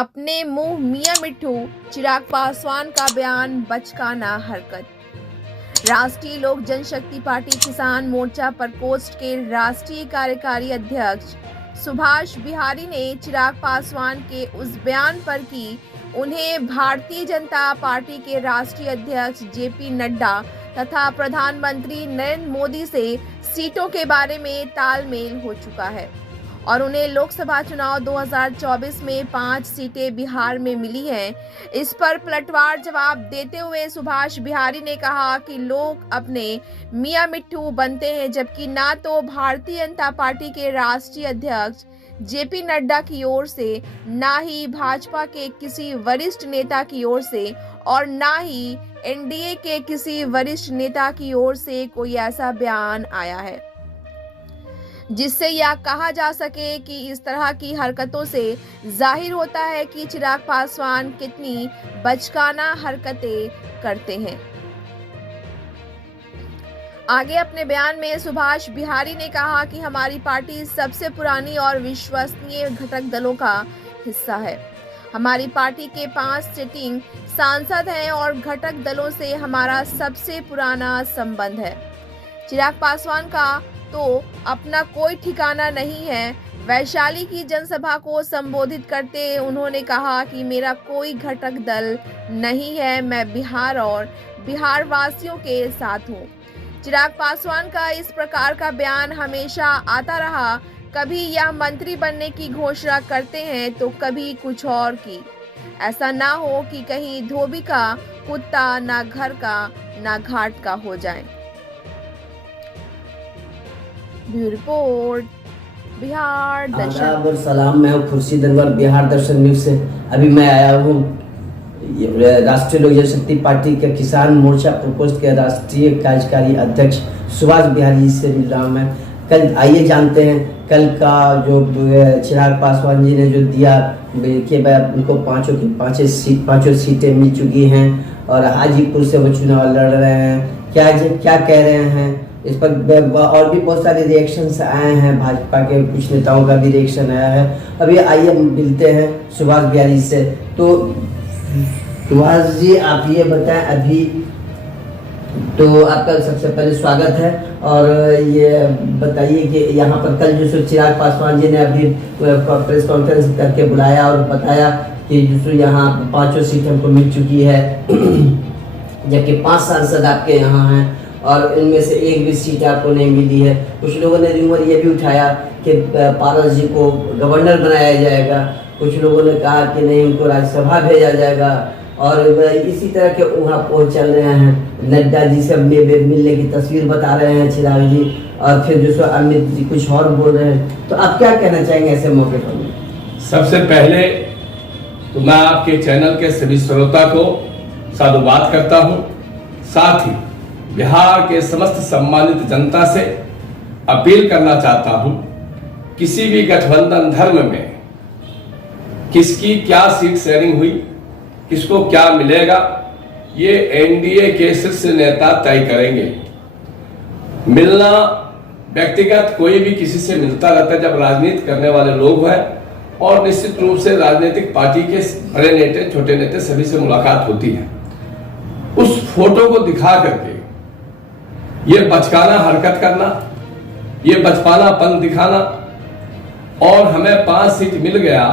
अपने मुंह मियां मिट्ठू, चिराग पासवान का बयान बचकाना हरकत। राष्ट्रीय लोक जनशक्ति पार्टी किसान मोर्चा प्रकोष्ठ के राष्ट्रीय कार्यकारी अध्यक्ष सुभाष बिहारी ने चिराग पासवान के उस बयान पर कि उन्हें भारतीय जनता पार्टी के राष्ट्रीय अध्यक्ष जेपी नड्डा तथा प्रधानमंत्री नरेंद्र मोदी से सीटों के बारे में तालमेल हो चुका है और उन्हें लोकसभा चुनाव 2024 में 5 सीटें बिहार में मिली हैं। इस पर पलटवार जवाब देते हुए सुभाष बिहारी ने कहा कि लोग अपने मियां मिट्ठू बनते हैं, जबकि ना तो भारतीय जनता पार्टी के राष्ट्रीय अध्यक्ष जेपी नड्डा की ओर से, ना ही भाजपा के किसी वरिष्ठ नेता की ओर से और ना ही एनडीए के किसी वरिष्ठ नेता की ओर से कोई ऐसा बयान आया है जिससे यह कहा जा सके कि इस तरह की हरकतों से जाहिर होता है कि चिराग पासवान कितनी बचकाना हरकतें करते हैं। आगे अपने बयान में सुभाष बिहारी ने कहा कि हमारी पार्टी सबसे पुरानी और विश्वसनीय घटक दलों का हिस्सा है। हमारी पार्टी के 5 सिटिंग सांसद हैं और घटक दलों से हमारा सबसे पुराना संबंध है। चिराग पासवान का तो अपना कोई ठिकाना नहीं है। वैशाली की जनसभा को संबोधित करते उन्होंने कहा कि मेरा कोई घटक दल नहीं है, मैं बिहार और बिहार वासियों के साथ हूँ। चिराग पासवान का इस प्रकार का बयान हमेशा आता रहा। कभी यह मंत्री बनने की घोषणा करते हैं तो कभी कुछ और की। ऐसा ना हो कि कहीं धोबी का कुत्ता ना घर का ना घाट का हो जाए। ब्यूरो रिपोर्ट, बिहार दर्शन। आदाब और सलाम, मैं हूँ खुर्शीद अनवर, बिहार दर्शन न्यूज से। अभी मैं आया हूँ राष्ट्रीय लोक जनशक्ति पार्टी के किसान मोर्चा प्रकोष्ठ के राष्ट्रीय कार्यकारी अध्यक्ष सुभाष बिहारी जी से मिल रहा हूँ मैं। कल आइए जानते हैं कल का जो चिराग पासवान जी ने जो दिया कि उनको पांचों सीटें मिल चुकी हैं और हाजीपुर से वो चुनाव लड़ रहे हैं। क्या कह रहे हैं इस पर और भी बहुत सारे रिएक्शंस आए हैं। भाजपा के कुछ नेताओं का भी रिएक्शन आया है। अभी आइए मिलते हैं सुभाष बिहारी से। तो सुभाष जी, आप ये बताएं, अभी तो आपका सबसे पहले स्वागत है और ये बताइए कि यहाँ पर कल जो चिराग पासवान जी ने अभी प्रेस कॉन्फ्रेंस करके बुलाया और बताया कि जो यहाँ 5 सीट हमको मिल चुकी है, जबकि 5 सांसद आपके यहाँ हैं और इनमें से एक भी सीट आपको नहीं मिली है। कुछ लोगों ने रिमोट ये भी उठाया कि पारस जी को गवर्नर बनाया जाएगा, कुछ लोगों ने कहा कि नहीं, उनको राज्यसभा भेजा जाएगा और इसी तरह के वहाँ पहुँच चल रहे हैं। नड्डा जी से मिलने की तस्वीर बता रहे हैं चिराग जी, और फिर जो अमित जी कुछ और बोल रहे हैं। तो आप क्या कहना चाहेंगे ऐसे मौके पर? सबसे पहले तो मैं आपके चैनल के सभी श्रोता को साधुवाद करता हूँ, साथ ही बिहार के समस्त सम्मानित जनता से अपील करना चाहता हूं, किसी भी गठबंधन धर्म में किसकी क्या सीट शेयरिंग हुई, किसको क्या मिलेगा, ये एनडीए के शीर्ष नेता तय करेंगे। मिलना व्यक्तिगत कोई भी किसी से मिलता रहता है जब राजनीति करने वाले लोग हैं, और निश्चित रूप से राजनीतिक पार्टी के बड़े नेता छोटे नेता सभी से मुलाकात होती है। उस फोटो को दिखा करके ये बचकाना हरकत करना, ये बचपनापन दिखाना और हमें 5 सीट मिल गया,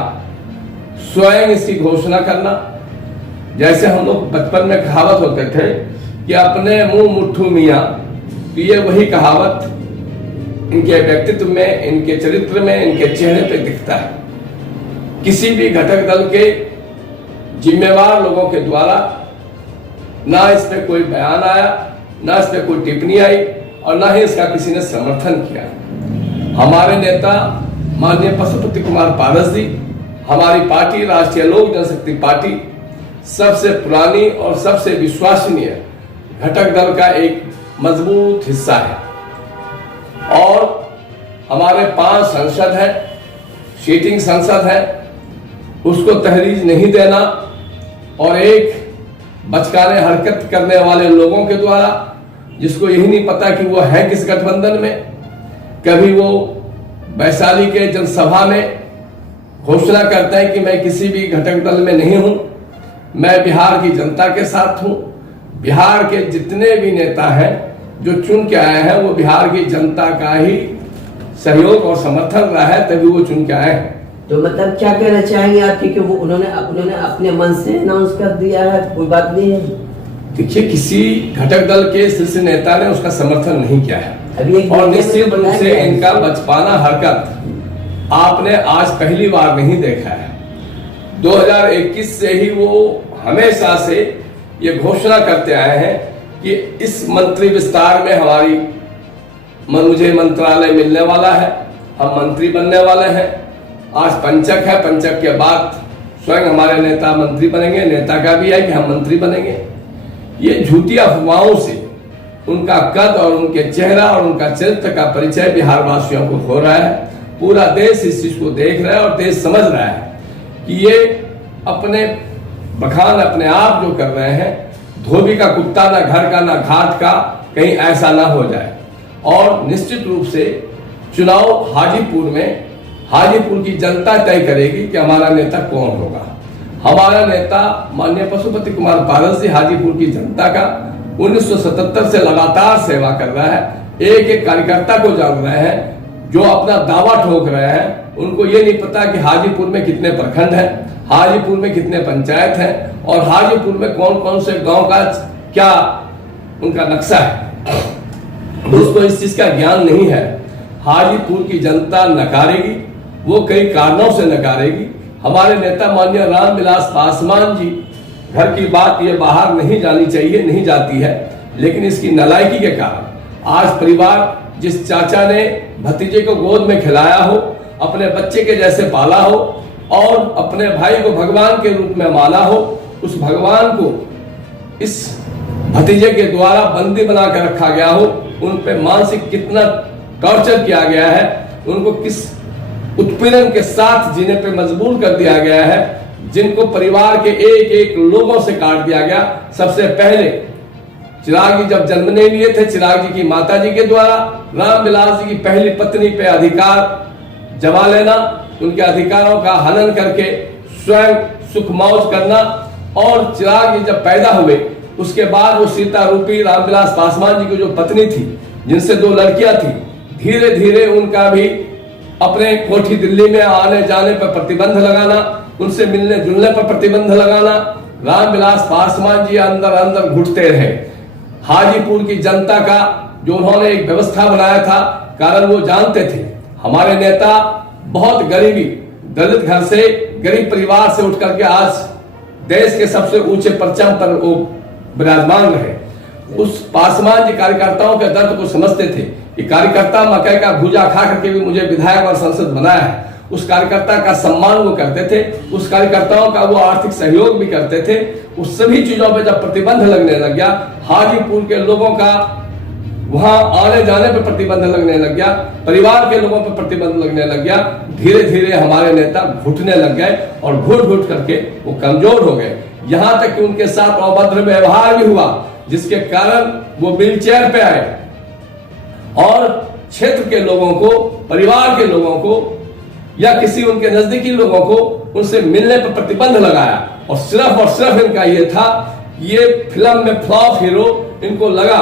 स्वयं इसकी घोषणा करना। जैसे हम लोग बचपन में कहावत होते थे कि अपने मुंह मुट्ठू मियां, तो ये वही कहावत इनके व्यक्तित्व में, इनके चरित्र में, इनके चेहरे पे दिखता है। किसी भी घटक दल के जिम्मेवार लोगों के द्वारा ना इस पे कोई बयान आया, ना इस पे कोई टिप्पणी आई और ना ही इसका किसी ने समर्थन किया। हमारे नेता माननीय पशुपति कुमार पारस जी, हमारी पार्टी राष्ट्रीय लोक जनशक्ति पार्टी सबसे पुरानी और सबसे विश्वसनीय घटक दल का एक मजबूत हिस्सा है और हमारे 5 सांसद हैं, सीटिंग सांसद हैं, उसको तहरीज नहीं देना और एक बचकाने हरकत करने वाले लोगों के द्वारा, जिसको यही नहीं पता कि वो है किस गठबंधन में, कभी वो वैशाली के जनसभा में घोषणा करते हैं कि मैं किसी भी घटक दल में नहीं हूं, मैं बिहार की जनता के साथ हूं। बिहार के जितने भी नेता हैं जो चुन के आए हैं वो बिहार की जनता का ही सहयोग और समर्थन रहा है, तभी वो चुन के आए हैं। तो मतलब क्या कहना चाहेंगे आप कि वो उन्होंने अपने मन से अनाउंस कर दिया है, कोई बात नहीं है? देखिए, किसी घटक दल के शीर्ष नेता ने उसका समर्थन नहीं किया है और निश्चित रूप से इनका बचकाना हरकत आपने आज पहली बार नहीं देखा है। 2021 से ही वो हमेशा से ये घोषणा करते आए हैं कि इस मंत्री विस्तार में मुझे मंत्रालय मिलने वाला है, हम मंत्री बनने वाले हैं। आज पंचक है, पंचक के बाद स्वयं हमारे नेता मंत्री बनेंगे, नेता का भी है कि हम मंत्री बनेंगे। ये झूठी अफवाहों से उनका कद और उनके चेहरा और उनका चरित्र का परिचय बिहार वासियों को हो रहा है। पूरा देश इस चीज को देख रहा है और देश समझ रहा है कि ये अपने बखान अपने आप जो कर रहे हैं, धोबी का कुत्ता ना घर का ना घाट का, कहीं ऐसा ना हो जाए। और निश्चित रूप से चुनाव हाजीपुर की जनता तय करेगी कि हमारा नेता कौन होगा। हमारा नेता माननीय पशुपति कुमार पारस जी हाजीपुर की जनता का 1977 से लगातार सेवा कर रहा है। एक एक कार्यकर्ता को जान रहे हैं, जो अपना दावा ठोक रहे हैं। उनको ये नहीं पता कि हाजीपुर में कितने प्रखंड हैं, हाजीपुर में कितने पंचायत हैं और हाजीपुर में कौन कौन से गांव का क्या उनका नक्शा है। उसको इस चीज का ज्ञान नहीं है। हाजीपुर की जनता नकारेगी, वो कई कारणों से नकारेगी। हमारे नेता माननीय रामविलास पासवान जी, घर की बात ये बाहर नहीं जानी चाहिए, नहीं जाती है, लेकिन इसकी नालायकी के कारण आज परिवार जिस चाचा ने भतीजे को गोद में खिलाया हो, अपने बच्चे के जैसे पाला हो और अपने भाई को भगवान के रूप में माना हो, उस भगवान को इस भतीजे के द्वारा बंदी बना कर रखा गया हो, उन पे मानसिक कितना टॉर्चर किया गया है, उनको किस उत्पीड़न के साथ जीने पे मजबूर कर दिया गया है, जिनको परिवार के एक एक लोगों से काट दिया गया। सबसे पहले चिराग जी जब जन्म नहीं लिए थे, चिराग जी की माता जी के द्वारा रामविलास जी की पहली पत्नी पे अधिकार जमा लेना, उनके अधिकारों का हनन करके स्वयं सुख मौज करना। और चिराग जी जब पैदा हुए उसके बाद वो सीता रूपी रामविलास पासवान जी की जो पत्नी थी, जिनसे 2 लड़कियां थी, धीरे धीरे उनका भी अपने कोठी दिल्ली में आने जाने पर प्रतिबंध लगाना, उनसे मिलने जुलने पर प्रतिबंध लगाना। रामविलास पासवान जी अंदर अंदर घुटते रहे। हाजीपुर की जनता का जो उन्होंने एक व्यवस्था बनाया था, कारण वो जानते थे हमारे नेता बहुत गरीबी, दलित घर से, गरीब परिवार से उठ करके आज देश के सबसे ऊंचे परचम पर वो विराजमान रहे। उस पासवान जी कार्यकर्ताओं के दर्द को समझते थे कि कार्यकर्ता मकई का भूजा खा करके भी मुझे विधायक और संसद बनाया है। उस कार्यकर्ता का सम्मान वो करते थे, उस कार्यकर्ताओं का वो आर्थिक सहयोग भी करते थे। उस सभी चीजों पे जब प्रतिबंध लगने लग गया, हाजीपुर के लोगों का वहां आने जाने पर प्रतिबंध लगने लग गया, परिवार के लोगों पर प्रतिबंध लगने लग गया, धीरे धीरे हमारे नेता घुटने लग गए और घुट घुट करके वो कमजोर हो गए। यहां तक कि उनके साथ अभद्र व्यवहार भी हुआ, जिसके कारण वो व्हील चेयर पे आए और क्षेत्र के लोगों को, परिवार के लोगों को या किसी उनके नजदीकी लोगों को उनसे मिलने पर प्रतिबंध लगाया। और सिर्फ इनका ये था, ये फिल्म में फ्लॉप हीरो इनको लगा,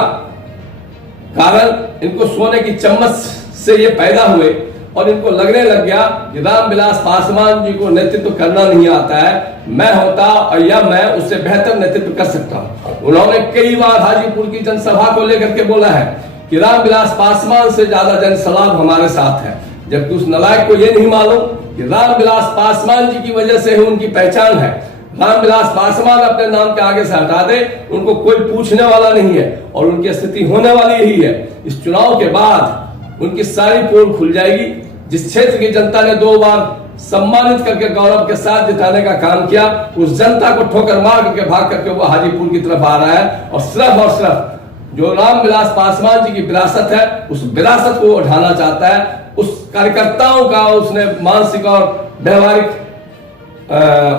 कारण इनको सोने की चम्मच से ये पैदा हुए और इनको लगने लग गया कि रामविलास पासवान जी को नेतृत्व करना नहीं आता है, मैं होता या मैं उससे बेहतर नेतृत्व कर सकता हूं। उन्होंने कई बार हाजीपुर की जनसभा को लेकर के बोला है कि रामविलास पासवान से ज्यादा जनसलाभ हमारे साथ है, जबकि उस नालायक को यह नहीं मालूम कि रामविलास पासवान जी की वजह से ही उनकी पहचान है। रामविलास पासवान अपने नाम के आगे से हटा दे, उनको कोई पूछने वाला नहीं है और उनकी स्थिति होने वाली ही है। इस चुनाव के बाद उनकी सारी पोल खुल जाएगी। जिस क्षेत्र की जनता ने 2 बार सम्मानित करके गौरव के साथ जिताने का काम किया, उस जनता को ठोकर मार करके भाग करके वो हाजीपुर की तरफ आ रहा है और सिर्फ जो रामविलास पासवान जी की विरासत है, उस विरासत को उठाना चाहता है। उस कार्यकर्ताओं का उसने मानसिक और व्यवहारिक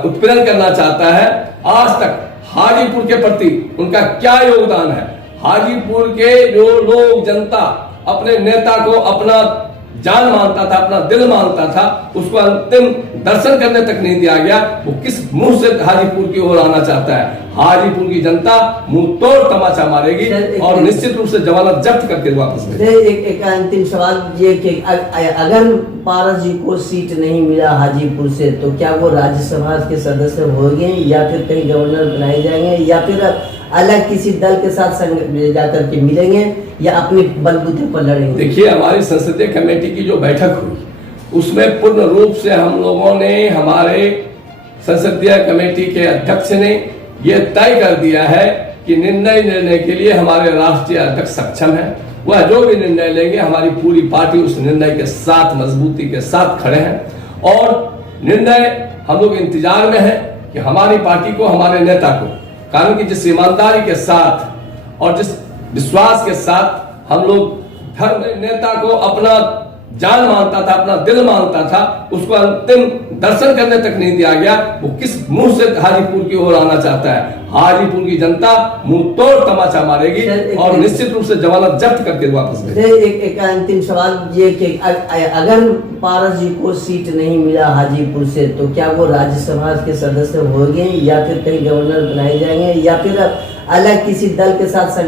उत्पीड़न करना चाहता है। आज तक हाजीपुर के प्रति उनका क्या योगदान है, हाजीपुर के जो लोग, जनता अपने नेता को अपना जान मानता था, अपना दिल मानता था, उसको अंतिम दर्शन करने तक नहीं दिया गया। वो किस मुंह से हाजीपुर की ओर आना चाहता है? हाजीपुर की जनता मुंह तोड़ तमाचा मारेगी और निश्चित रूप से जमानत जब्त करके वापस भेजेगी। एक अंतिम सवाल ये कि अगर पारस जी को सीट नहीं मिला हाजीपुर से तो क्या वो राज्यसभा के सदस्य होंगे या फिर कहीं गवर्नर बनाए जाएंगे या फिर अलग किसी दल के साथ जाकर के मिलेंगे या अपने बलबूते पर लड़ेंगे? देखिए, हमारी संसदीय कमेटी की जो बैठक हुई उसमें पूर्ण रूप से हम लोगों ने, हमारे संसदीय कमेटी के अध्यक्ष ने ये तय कर दिया है कि निर्णय लेने के लिए हमारे राष्ट्रीय अध्यक्ष सक्षम है। वह जो भी निर्णय लेंगे, हमारी पूरी पार्टी उस निर्णय के साथ मजबूती के साथ खड़े हैं और निर्णय हम लोग इंतजार में है कि हमारी पार्टी को, हमारे नेता को कानून की जिस ईमानदारी के साथ और जिस विश्वास के साथ हम लोग धर्म नेता को अपना जान मानता था, अपना दिल मानता था, उसको अंतिम दर्शन करने तक नहीं दिया गया। वो किस मुंह से हाजीपुर की ओर आना चाहता है? हाजीपुर की जनता मुंह तोड़ तमाचा मारेगी और निश्चित रूप से जमानत जब्त करके वापस भेजेगी। एक अंतिम सवाल ये कि अगर पारस जी को सीट नहीं मिला हाजीपुर से तो क्या वो राज्यसभा के सदस्य होंगे या फिर कहीं गवर्नर बनाए जाएंगे या फिर अलग किसी दल के साथ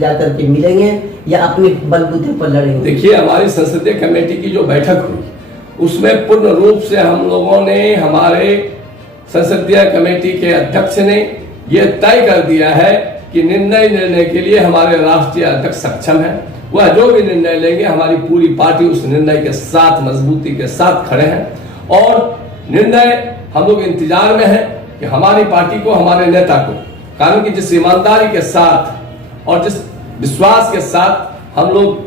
जाकर के मिलेंगे या अपने बलबूते पर लड़ेंगे? देखिए, हमारी संसदीय कमेटी की जो बैठक हुई उसमें पूर्ण रूप से हम लोगों ने, हमारे संसदीय कमेटी के अध्यक्ष ने ये तय कर दिया है कि निर्णय लेने के लिए हमारे राष्ट्रीय अध्यक्ष सक्षम है। वह जो भी निर्णय लेंगे, हमारी पूरी पार्टी उस निर्णय के साथ मजबूती के साथ खड़े हैं और निर्णय हम लोग इंतजार में है कि हमारी पार्टी को, हमारे नेता को कानून की जिस ईमानदारी के साथ और जिस विश्वास के साथ हम लोग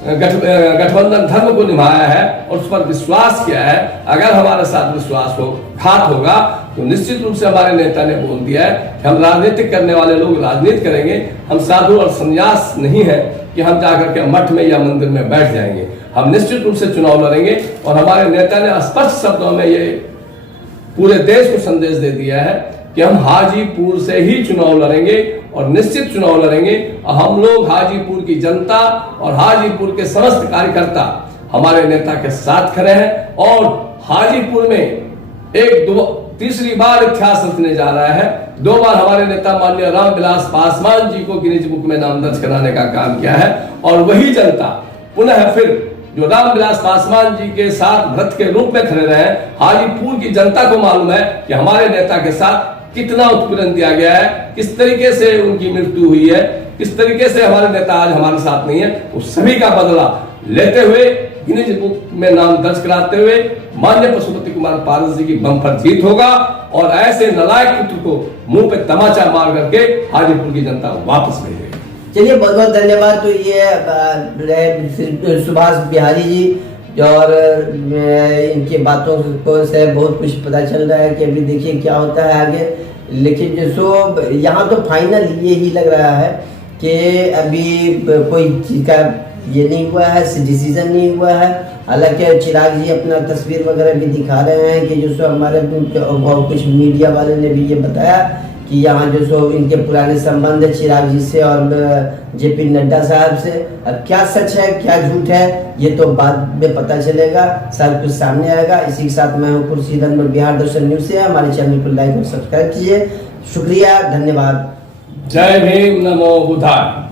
गठबंधन धर्म को निभाया है और उस पर विश्वास किया है, अगर हमारे साथ विश्वासघात होगा तो निश्चित रूप से हमारे नेता ने बोल दिया है कि हम राजनीतिक करने वाले लोग राजनीति करेंगे। हम साधु और संन्यास नहीं है कि हम जाकर के मठ में या मंदिर में बैठ जाएंगे। हम निश्चित रूप से चुनाव लड़ेंगे और हमारे नेता ने स्पष्ट शब्दों में ये पूरे देश को संदेश दे दिया है कि हम हाजीपुर से ही चुनाव लड़ेंगे और निश्चित चुनाव लड़ेंगे। हम लोग हाजीपुर की जनता और हाजीपुर के समस्त कार्यकर्ता हमारे नेता के साथ खड़े हैं और हाजीपुर में तीसरी बार इतिहास रचने जा रहा है। 2 बार हमारे नेता माननीय रामविलास पासवान जी को गिनीज बुक में नाम दर्ज कराने का काम किया है और वही जनता पुनः फिर जो रामविलास पासवान जी के साथ व्रत के रूप में खड़े रहे, हाजीपुर की जनता को मालूम है कि हमारे नेता के साथ कितना उत्पीड़न दिया गया है, किस तरीके से उनकी मृत्यु हुई है, किस तरीके से हमारे नेता आज हमारे साथ नहीं है। उस सभी का बदला लेते हुए, गिनीज बुक में नाम दर्ज कराते हुए माननीय पशुपति कुमार पारस जी की बम्पर जीत होगा और ऐसे नालायक पुत्र को मुंह पे तमाचा मार करके हाजीपुर की जनता वापस भेजेगी। चलिए, बहुत बहुत धन्यवाद। तो ये सुभाष बिहारी जी और इनकी बातों को से बहुत कुछ पता चल रहा है कि अभी देखिए क्या होता है आगे। लेकिन जो यहाँ तो फाइनल ये ही लग रहा है कि अभी कोई चीज़ का ये नहीं हुआ है, डिसीजन नहीं हुआ है। हालांकि चिराग जी अपना तस्वीर वगैरह भी दिखा रहे हैं कि जो सो हमारे कुछ मीडिया वाले ने भी ये बताया कि यहाँ जो सो इनके पुराने संबंध है चिराग जी से और जेपी नड्डा साहब से। अब क्या सच है क्या झूठ है ये तो बाद में पता चलेगा, सब कुछ सामने आएगा। इसी के साथ मैं हूँ खुर्शीद अनवर, बिहार दर्शन न्यूज से। हमारे चैनल को लाइक और सब्सक्राइब कीजिए। शुक्रिया, धन्यवाद। जय भीम, नमो बुद्धाय।